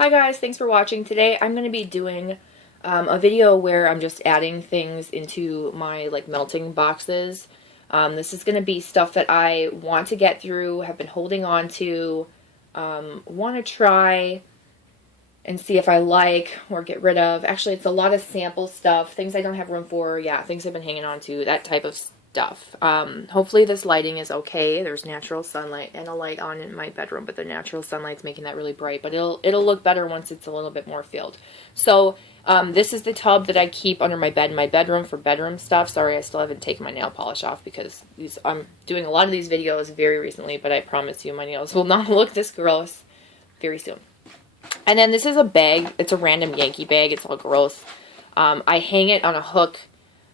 Hi guys, thanks for watching. Today I'm going to be doing a video where I'm just adding things into my melting boxes. This is going to be stuff that I want to get through, have been holding on to, want to try and see if I like or get rid of. Actually, it's a lot of sample stuff, things I don't have room for, yeah, things I've been hanging on to, that type of stuff. Hopefully this lighting is okay. There's natural sunlight and a light on in my bedroom, but the natural sunlight's making that really bright, but it'll look better once it's a little bit more filled. So this is the tub that I keep under my bed in my bedroom for bedroom stuff. Sorry, I still haven't taken my nail polish off because I'm doing a lot of these videos very recently, but I promise you my nails will not look this gross very soon. And then this is a bag. It's a random Yankee bag. It's all gross. I hang it on a hook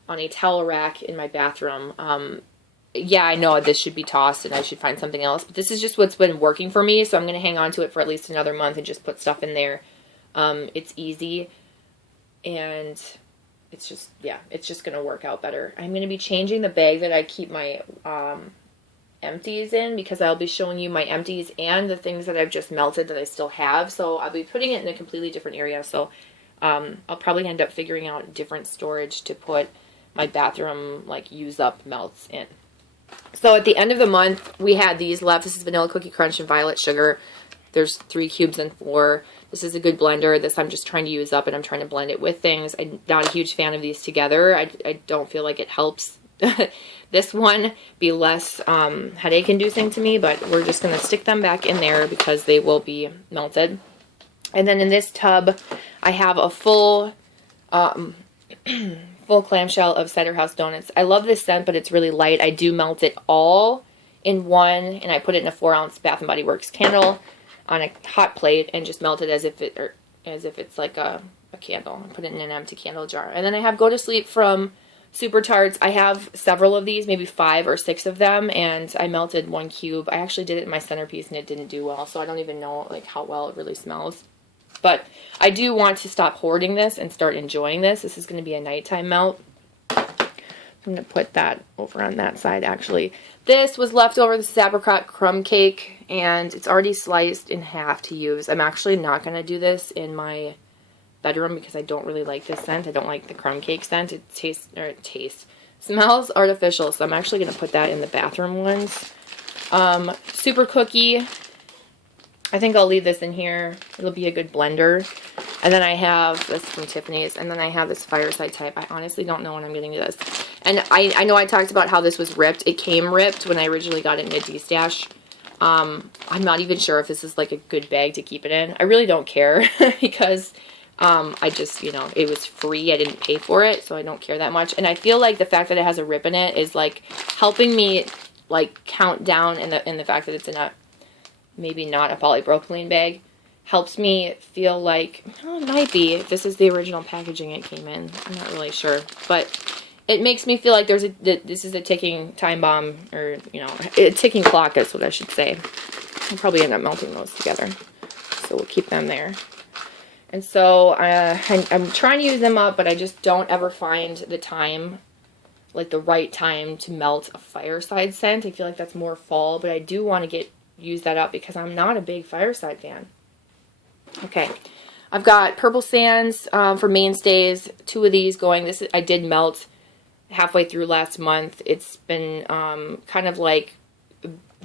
on a towel rack in my bathroom. Yeah, I know this should be tossed and I should find something else, but this is just what's been working for me, so I'm going to hang on to it for at least another month and just put stuff in there. It's easy, and it's just, yeah, it's just going to work out better. I'm going to be changing the bag that I keep my empties in, because I'll be showing you my empties and the things that I've just melted that I still have, so I'll be putting it in a completely different area, so I'll probably end up figuring out different storage to put my bathroom use up melts in. So at the end of the month we had these left. This is vanilla cookie crunch and violet sugar. There's 3 cubes and 4. This is a good blender. This I'm just trying to use up, and I'm trying to blend it with things. I'm not a huge fan of these together. I don't feel like it helps this one be less headache inducing to me, but we're just going to stick them back in there because they will be melted. And then in this tub I have a full full clamshell of Cider House Donuts. I love this scent, but it's really light. I do melt it all in one, and I put it in a 4-ounce Bath & Body Works candle on a hot plate and just melt it as if it's like a candle. I put it in an empty candle jar. And then I have Go to Sleep from Super Tarts. I have several of these, maybe 5 or 6 of them, and I melted 1 cube. I actually did it in my centerpiece and it didn't do well, so I don't even know how well it really smells. But I do want to stop hoarding this and start enjoying this. This is going to be a nighttime melt. I'm going to put that over on that side, actually. This was leftover. This is apricot crumb cake, and it's already sliced in half to use. I'm actually not going to do this in my bedroom because I don't really like this scent. I don't like the crumb cake scent. It smells artificial, so I'm actually going to put that in the bathroom ones. Super cookie. I think I'll leave this in here. It'll be a good blender. And then I have this from Tiffany's. And then I have this Fireside type. I honestly don't know when I'm getting to this. And I know I talked about how this was ripped. It came ripped when I originally got it in a DESTASH. I'm not even sure if this is a good bag to keep it in. I really don't care because I just, it was free. I didn't pay for it, so I don't care that much. And I feel like the fact that it has a rip in it is helping me count down in the fact that it's in a maybe not a polypropylene bag, helps me feel like, well, it might be, if this is the original packaging it came in. I'm not really sure. But it makes me feel like this is a ticking time bomb, or, a ticking clock, that's what I should say. I'll probably end up melting those together. So we'll keep them there. And so I'm trying to use them up, but I just don't ever find the time, the right time to melt a Fireside scent. I feel like that's more fall, but I do want to use that up because I'm not a big Fireside fan. Okay, I've got Purple Sands for Mainstays, 2 of these going. I did melt halfway through last month. It's been kind of like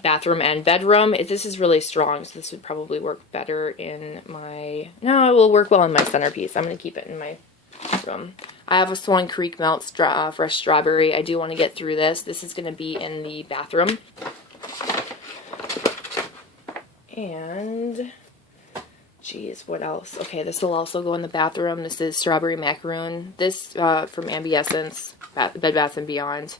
bathroom and bedroom. This is really strong, so this would probably work better in my, no, it will work well in my centerpiece. I'm going to keep it in my room. I have a Swan Creek Melt Fresh Strawberry. I do want to get through this. This is going to be in the bathroom. And, geez, what else? Okay, this will also go in the bathroom. This is Strawberry Macaroon. This from Ambiessence, Bed Bath & Beyond.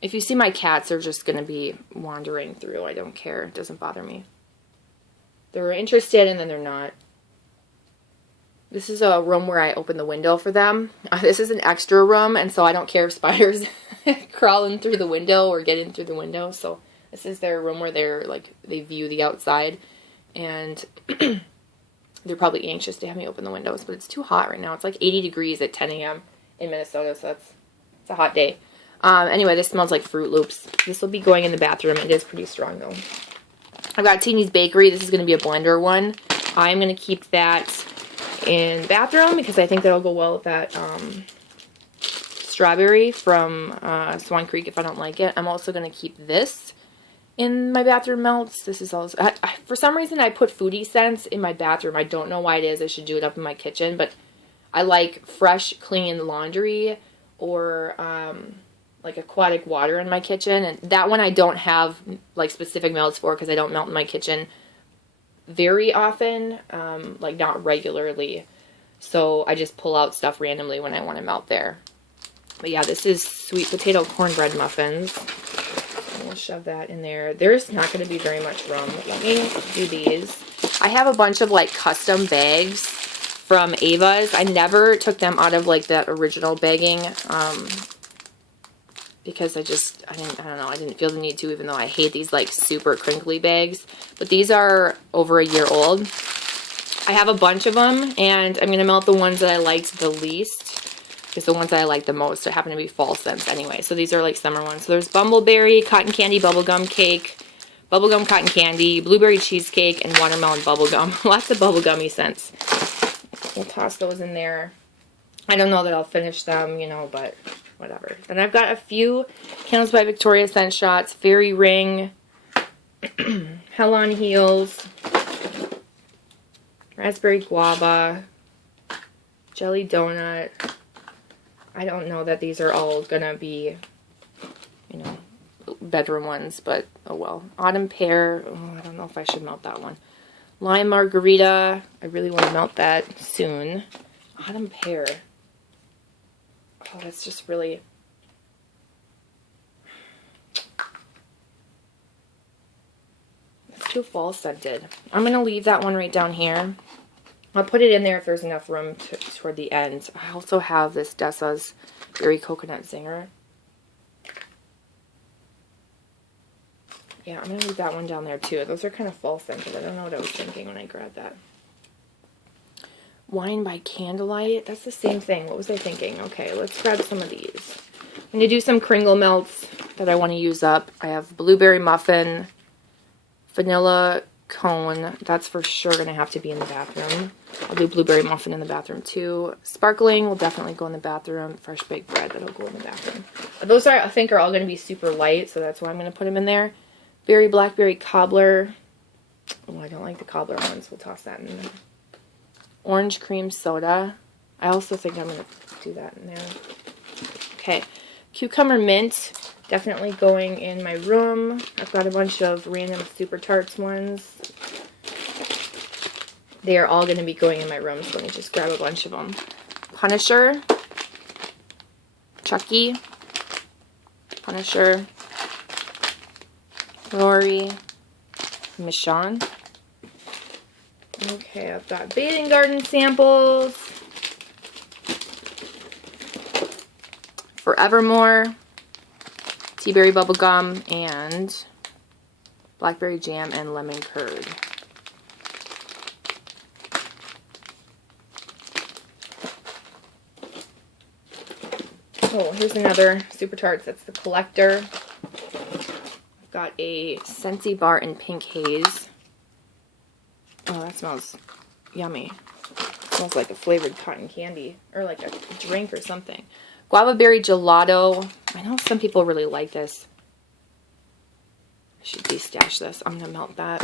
If you see my cats, they're just going to be wandering through. I don't care. It doesn't bother me. They're interested, and then they're not. This is a room where I open the window for them. This is an extra room, and so I don't care if spiders crawling through the window or get in through the window, so this is their room where they view the outside, and they're probably anxious to have me open the windows, but it's too hot right now. It's 80 degrees at 10 a.m. in Minnesota, so it's a hot day. Anyway, this smells like Fruit Loops. This will be going in the bathroom. It is pretty strong, though. I've got Teeny's Bakery. This is going to be a blender one. I'm going to keep that in the bathroom because I think that'll go well with that strawberry from Swan Creek if I don't like it. I'm also going to keep this in my bathroom melts. This is also, for some reason I put foodie scents in my bathroom. I don't know why it is. I should do it up in my kitchen, but I like fresh, clean laundry or like aquatic water in my kitchen. And that one I don't have like specific melts for because I don't melt in my kitchen very often, like not regularly. So I just pull out stuff randomly when I want to melt there. But yeah, this is sweet potato cornbread muffins. We'll shove that in there. There's not going to be very much room. Let me do these. I have a bunch of like custom bags from Ava's. I never took them out of like that original bagging because I don't know, I didn't feel the need to, even though I hate these like super crinkly bags. But these are over a year old. I have a bunch of them, and I'm going to melt the ones that I liked the least. Because the ones that I like the most happen to be fall scents anyway. So these are like summer ones. So there's bumbleberry, cotton candy bubblegum cake, bubblegum cotton candy, blueberry cheesecake, and watermelon bubblegum. Lots of bubblegummy scents. We'll toss those in there. I don't know that I'll finish them, you know, but whatever. Then I've got a few Candles by Victoria scent shots. Fairy Ring, Hell on Heels, Raspberry Guava, Jelly Donut. I don't know that these are all gonna be, you know, bedroom ones, but oh well. Autumn Pear, oh, I don't know if I should melt that one. Lime Margarita, I really want to melt that soon. Autumn Pear, oh, that's just really, it's too fall scented. I'm gonna leave that one right down here. I'll put it in there if there's enough room toward the end. I also have this DESTASH Berry Coconut Zinger. Yeah, I'm going to leave that one down there too. Those are kind of fall scented. I don't know what I was thinking when I grabbed that. Wine by Candlelight. That's the same thing. What was I thinking? Okay, let's grab some of these. I'm going to do some Kringle melts that I want to use up. I have Blueberry Muffin, Vanilla Cone. That's for sure going to have to be in the bathroom. I'll do Blueberry Muffin in the bathroom too. Sparkling will definitely go in the bathroom. Fresh baked bread, that'll go in the bathroom. Those I think are all going to be super light, so that's why I'm going to put them in there. Berry Blackberry Cobbler. Oh, I don't like the cobbler ones. We'll toss that in there. Orange Cream Soda. I also think I'm going to do that in there. Okay. Cucumber Mint. Definitely going in my room. I've got a bunch of random Super Tarts ones. They are all going to be going in my room, so let me just grab a bunch of them. Punisher, Chucky, Punisher, Rory, Michonne. Okay, I've got Bathing Garden samples, Forevermore, Tea Berry Bubblegum, and Blackberry Jam and Lemon Curd. Oh, here's another Super Tarts. That's the collector. I've got a Scentsy bar in Pink Haze. Oh, that smells yummy. It smells like a flavored cotton candy. Or like a drink or something. Guava Berry Gelato. I know some people really like this. I should de-stash this. I'm going to melt that.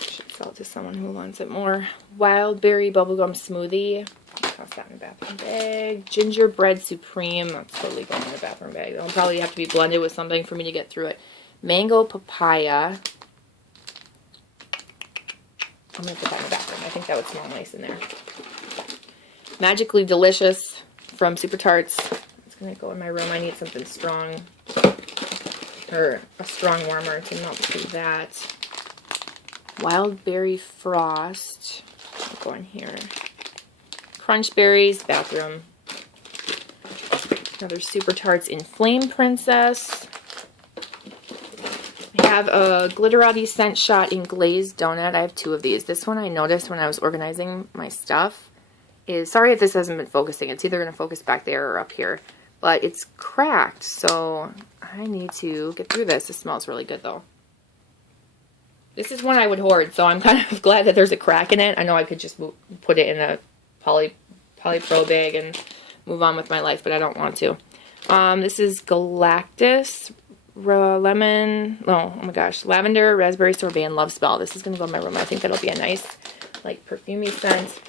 Should sell it to someone who wants it more. Wild Berry Bubblegum Smoothie. Toss that in the bathroom bag. Gingerbread Supreme. That's totally going in the bathroom bag. It'll probably have to be blended with something for me to get through it. Mango Papaya. I'm going to put that in the bathroom. I think that would smell nice in there. Magically Delicious from Super Tarts. It's going to go in my room. I need something strong. Or a strong warmer to melt through that. Wild Berry Frost. I'll go in here. Crunch Berries, bathroom. Another Super Tarts in Flame Princess. I have a Glitterati scent shot in Glazed Donut. I have two of these. This one I noticed when I was organizing my stuff is, sorry if this hasn't been focusing. It's either going to focus back there or up here. But it's cracked, so I need to get through this. It smells really good though. This is one I would hoard, so I'm kind of glad that there's a crack in it. I know I could just put it in a polypro bag and move on with my life, but I don't want to. This is Galactus lemon. Oh my gosh, lavender, raspberry sorbet, and love spell. This is gonna go in my room. I think that'll be a nice, like, perfumey scent.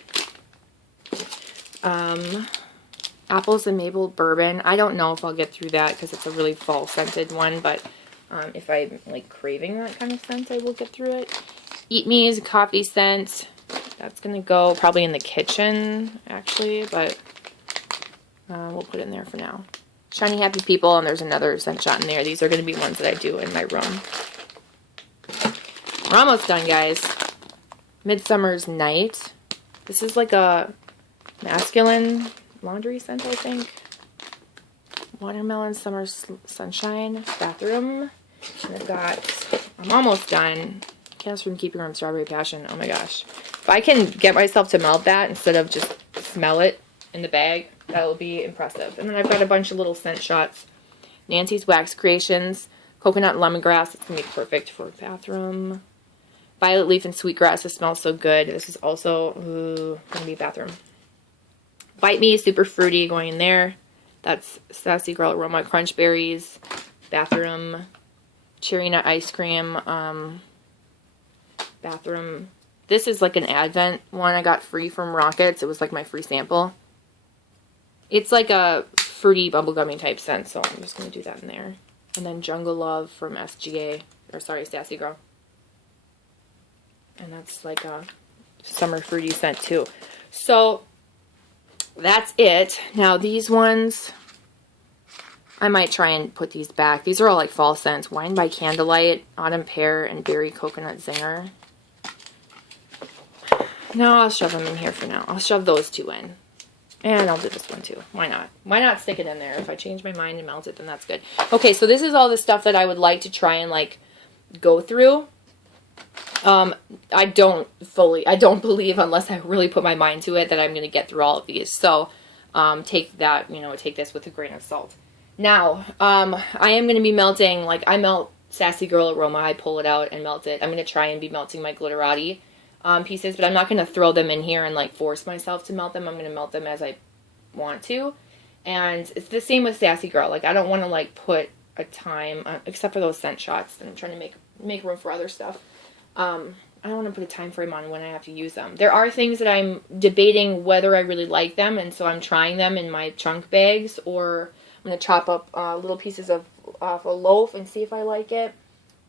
Apples and maple bourbon. I don't know if I'll get through that because it's a really fall scented one, but if I'm like craving that kind of scent, I will get through it. Eat Me is a coffee scent. That's gonna go probably in the kitchen actually, but we'll put it in there for now. Shiny Happy People, and there's another scent shot in there. These are gonna be ones that I do in my room. We're almost done, guys. Midsummer's Night. This is like a masculine laundry scent, I think. Watermelon Summer Sunshine Bathroom. And I've got, I'm almost done. Cast from Keep Your Room Strawberry Passion. Oh my gosh. If I can get myself to melt that instead of just smell it in the bag, that will be impressive. And then I've got a bunch of little scent shots. Nancy's Wax Creations. Coconut and Lemongrass. It's going to be perfect for a bathroom. Violet Leaf and Sweetgrass. This smells so good. This is also going to be bathroom. Bite Me, super fruity, going in there. That's Sassy Girl Aroma. Crunch Berries, bathroom. Cherry Nut Ice Cream, bathroom. This is like an Advent one I got free from Rockets. It was like my free sample. It's like a fruity bubblegummy type scent, so I'm just going to do that in there. And then Jungle Love from SGA, or sorry, Sassy Girl. And that's like a summer fruity scent too. So that's it. Now these ones, I might try and put these back. These are all like fall scents. Wine by Candlelight, Autumn Pear, and Berry Coconut Zinger. No, I'll shove them in here for now. I'll shove those two in. And I'll do this one too. Why not? Why not stick it in there? If I change my mind and melt it, then that's good. Okay, so this is all the stuff that I would like to try and like go through. I don't believe, unless I really put my mind to it, that I'm going to get through all of these. So, take that, take this with a grain of salt. Now, I am going to be melting, like, I melt Sassy Girl Aroma. I pull it out and melt it. I'm going to try and be melting my Glitterati pieces, but I'm not going to throw them in here and, like, force myself to melt them. I'm going to melt them as I want to. And it's the same with Sassy Girl. Like, I don't want to, like, put a time, except for those scent shots. I'm trying to make room for other stuff. I don't want to put a time frame on when I have to use them. There are things that I'm debating whether I really like them, and so I'm trying them in my chunk bags, or I'm going to chop up little pieces off a loaf and see if I like it,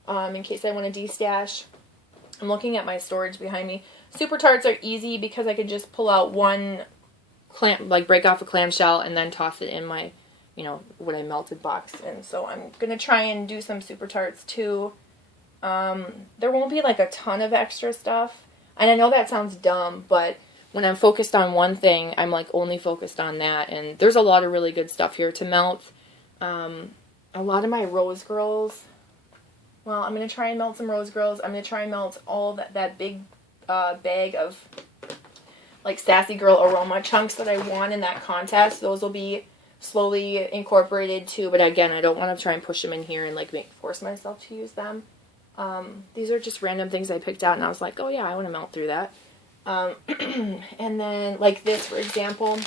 in case I want to de-stash. I'm looking at my storage behind me. Super Tarts are easy because I could just pull out one break off a clamshell and then toss it in my, what I melted box. And so I'm going to try and do some Super Tarts too. There won't be like a ton of extra stuff, and I know that sounds dumb, but when I'm focused on one thing, I'm like only focused on that, and there's a lot of really good stuff here to melt. A lot of my Rose Girls, well, I'm going to try and melt some Rose Girls. I'm going to try and melt all that big bag of like Sassy Girl Aroma chunks that I won in that contest. Those will be slowly incorporated too, but again, I don't want to try and push them in here and like force myself to use them. These are just random things I picked out, and I was like, oh yeah, I want to melt through that. And then, like this, for example,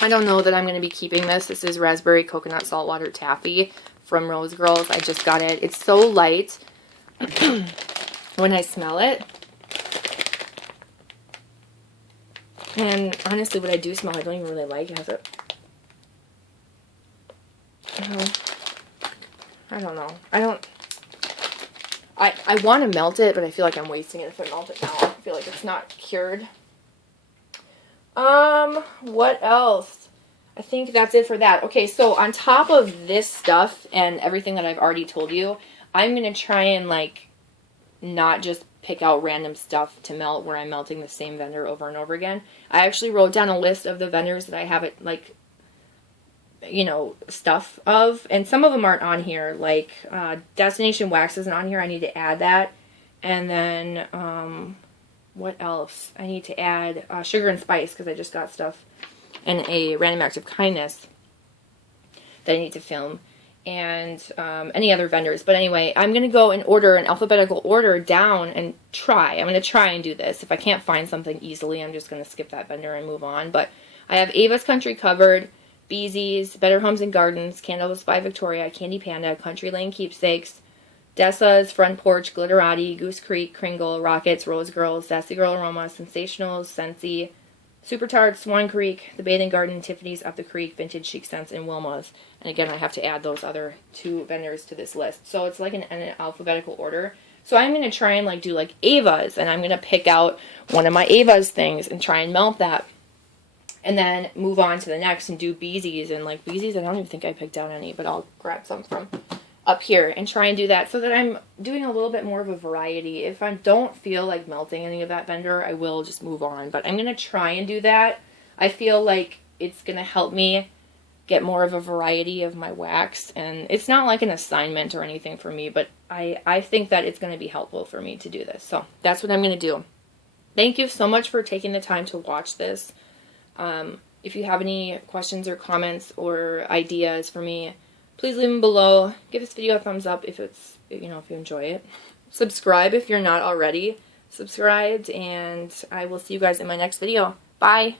I don't know that I'm going to be keeping this. This is Raspberry Coconut Saltwater Taffy from Rose Girls. I just got it. It's so light when I smell it. And honestly, what I do smell, I don't even really like. Has it? I don't know. I want to melt it, but I feel like I'm wasting it if I melt it now. I feel like it's not cured. What else? I think that's it for that. Okay, so on top of this stuff and everything that I've already told you, I'm going to try and, like, not just pick out random stuff to melt where I'm melting the same vendor over and over again. I actually wrote down a list of the vendors that I have it, like, stuff of, and some of them aren't on here, like Destination Wax isn't on here. I need to add that. And then what else? I need to add Sugar and Spice, because I just got stuff and a Random Act of Kindness that I need to film. and any other vendors. But anyway, I'm going to go and order an alphabetical order down and try. I'm going to try and do this. If I can't find something easily, I'm just going to skip that vendor and move on. But I have Ava's Country Covered, Beezy's, Better Homes and Gardens, Candles by Victoria, Candy Panda, Country Lane Keepsakes, Dessa's, Front Porch, Glitterati, Goose Creek, Kringle, Rockets, Rose Girls, Sassy Girl Aroma, Sensationals, Scentsy, Super Tarts, Swan Creek, The Bathing Garden, Tiffany's, Up the Creek, Vintage Chic Scents, and Wilma's. And again, I have to add those other 2 vendors to this list. So it's like an alphabetical order. So I'm going to try and like do like Ava's, and I'm going to pick out one of my Ava's things and try and melt that. And then move on to the next and do Beezy's. And like Beezy's, I don't even think I picked out any, but I'll grab some from up here and try and do that so that I'm doing a little bit more of a variety. If I don't feel like melting any of that vendor, I will just move on. But I'm going to try and do that. I feel like it's going to help me get more of a variety of my wax. And it's not like an assignment or anything for me, but I think that it's going to be helpful for me to do this. So that's what I'm going to do. Thank you so much for taking the time to watch this. If you have any questions or comments or ideas for me, please leave them below. Give this video a thumbs up if it's, if you enjoy it. Subscribe if you're not already subscribed, and I will see you guys in my next video. Bye!